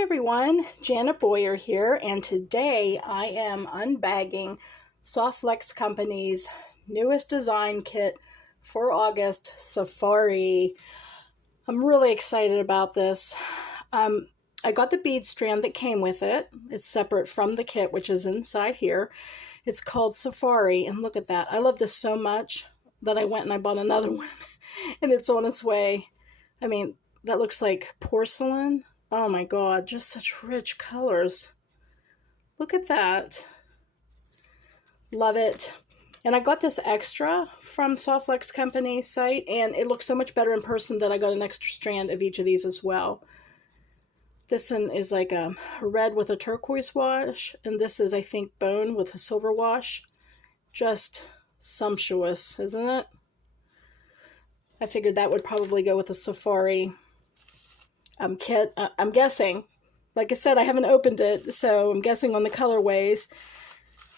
Hi everyone, Janet Boyer here, and today I am unbagging Softflex Company's newest design kit for August, Safari. I'm really excited about this. I got the bead strand that came with it. It's separate from the kit, which is inside here. It's called Safari, and look at that. I love this so much that I went and I bought another one, and it's on its way. I mean, that looks like porcelain. Oh my God, just such rich colors. Look at that. Love it. And I got this extra from Softflex Company site, and it looks so much better in person that I got an extra strand of each of these as well. This one is like a red with a turquoise wash, and this is, I think, bone with a silver wash. Just sumptuous, isn't it? I figured that would probably go with a Safari kit. I'm guessing. Like I said, I haven't opened it, so I'm guessing on the colorways.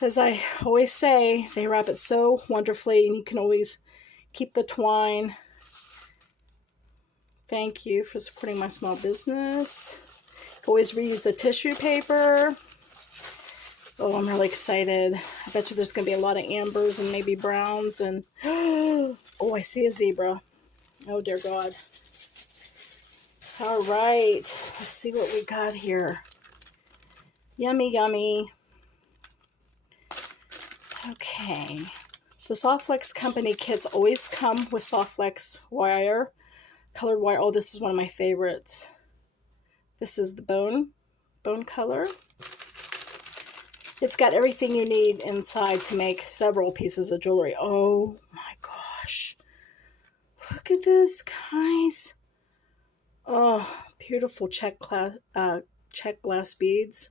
As I always say, they wrap it so wonderfully, and you can always keep the twine. Thank you for supporting my small business. You can always reuse the tissue paper. Oh, I'm really excited. I bet you there's going to be a lot of ambers and maybe browns. And oh, I see a zebra. Oh, dear God. All right, let's see what we got here. Yummy, yummy. Okay, the Softflex Company kits always come with Softflex wire, colored wire. Oh, this is one of my favorites. This is the bone color. It's got everything you need inside to make several pieces of jewelry. Oh my gosh. Look at this, guys. Oh, beautiful check glass beads,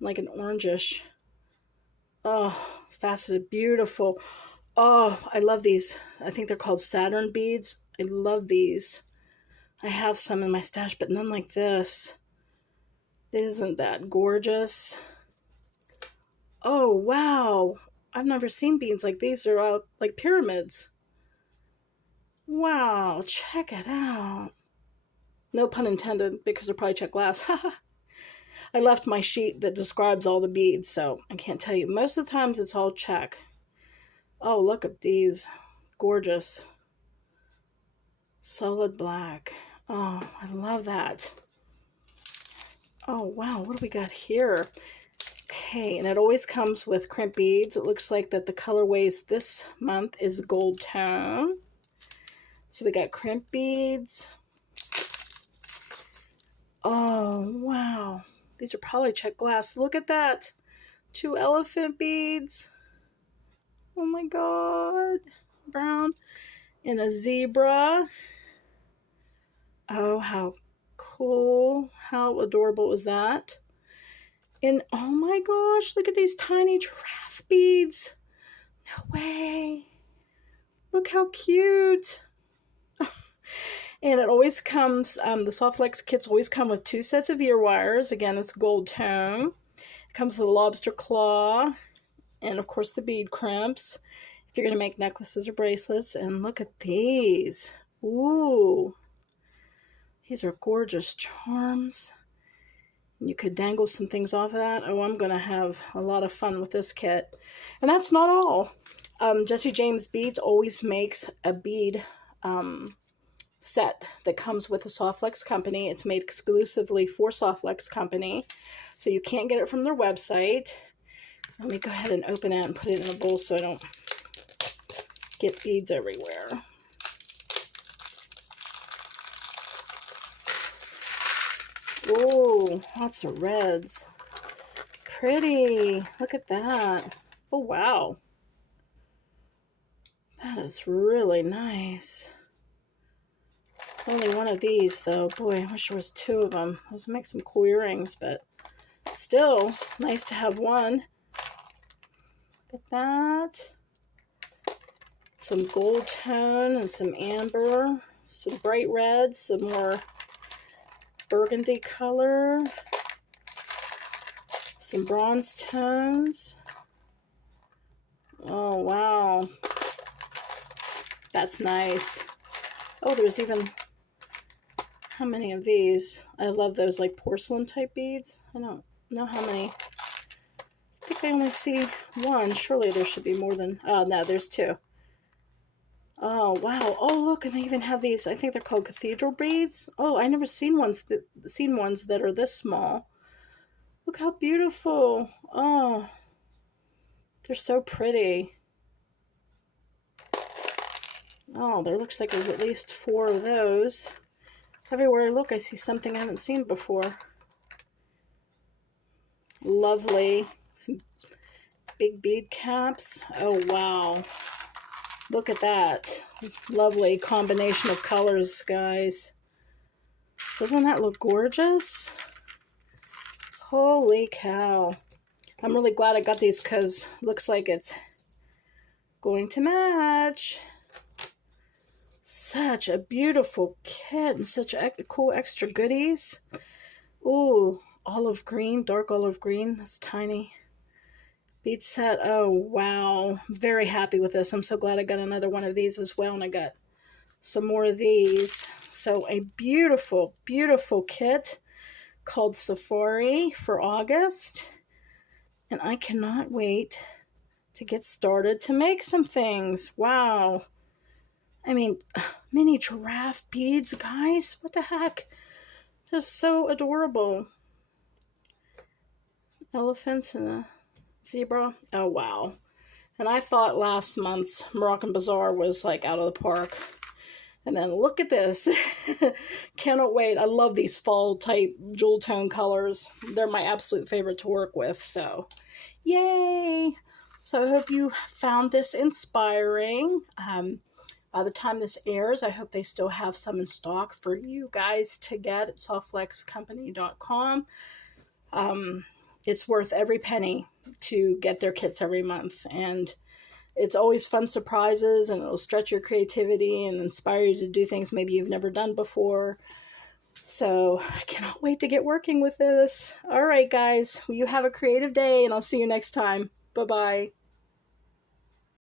like an orangish. Oh, faceted, beautiful. Oh, I love these. I think they're called Saturn beads. I love these. I have some in my stash, but none like this. Isn't that gorgeous? Oh, wow. I've never seen beads like these. They're like pyramids. Wow, check it out. No pun intended, because they're probably check glass. I left my sheet that describes all the beads, so I can't tell you. Most of the times it's all check. Oh, look at these. Gorgeous. Solid black. Oh, I love that. Oh, wow. What do we got here? Okay, and it always comes with crimp beads. It looks like that the colorways this month is gold tone. So we got crimp beads. Oh, wow. These are probably check glass. Look at that. 2 elephant beads. Oh my God. Brown. And a zebra. Oh, how cool. How adorable is that? And oh my gosh, look at these tiny giraffe beads. No way. Look how cute. And it always comes, the Softflex kits always come with 2 sets of ear wires. Again, it's gold tone. It comes with a lobster claw. And of course the bead crimps. If you're going to make necklaces or bracelets. And look at these. Ooh. These are gorgeous charms. You could dangle some things off of that. Oh, I'm going to have a lot of fun with this kit. And that's not all. Jesse James Beads always makes a bead set that comes with the Softflex Company. It's made exclusively for Softflex Company, so you can't get it from their website. Let me go ahead and open it and put it in a bowl so I don't get beads everywhere. Oh, lots of reds. Pretty. Look at that. Oh, wow. That is really nice. Only one of these, though. Boy, I wish there was 2 of them. Those would make some cool earrings, but still nice to have one. Look at that. Some gold tone and some amber. Some bright reds. Some more burgundy color. Some bronze tones. Oh, wow. That's nice. Oh, there's even how many of these. I love those like porcelain type beads. I don't know how many. I think I only see one. Surely there should be more than, oh no, there's two. Oh wow. Oh look, and they even have these, I think they're called cathedral beads. Oh, I never seen ones that are this small. Look how beautiful. Oh, they're so pretty. Oh, there looks like there's at least 4 of those. Everywhere I look, I see something I haven't seen before. Lovely. Some big bead caps. Oh, wow. Look at that. Lovely combination of colors, guys. Doesn't that look gorgeous? Holy cow. I'm really glad I got these because it looks like it's going to match. Such a beautiful kit and such cool extra goodies. Ooh, olive green, dark olive green. That's tiny. Bead set. Oh, wow. Very happy with this. I'm so glad I got another one of these as well, and I got some more of these. So a beautiful, beautiful kit called Safari for August. And I cannot wait to get started to make some things. Wow. I mean, mini giraffe beads, guys. What the heck? Just so adorable. Elephants and a zebra. Oh, wow. And I thought last month's Moroccan Bazaar was like out of the park. And then look at this. Cannot wait. I love these fall type jewel tone colors. They're my absolute favorite to work with. So, yay. So I hope you found this inspiring. By the time this airs, I hope they still have some in stock for you guys to get at softflexcompany.com. It's worth every penny to get their kits every month. And it's always fun surprises, and it'll stretch your creativity and inspire you to do things maybe you've never done before. So I cannot wait to get working with this. All right, guys. Well, you have a creative day, and I'll see you next time. Bye-bye.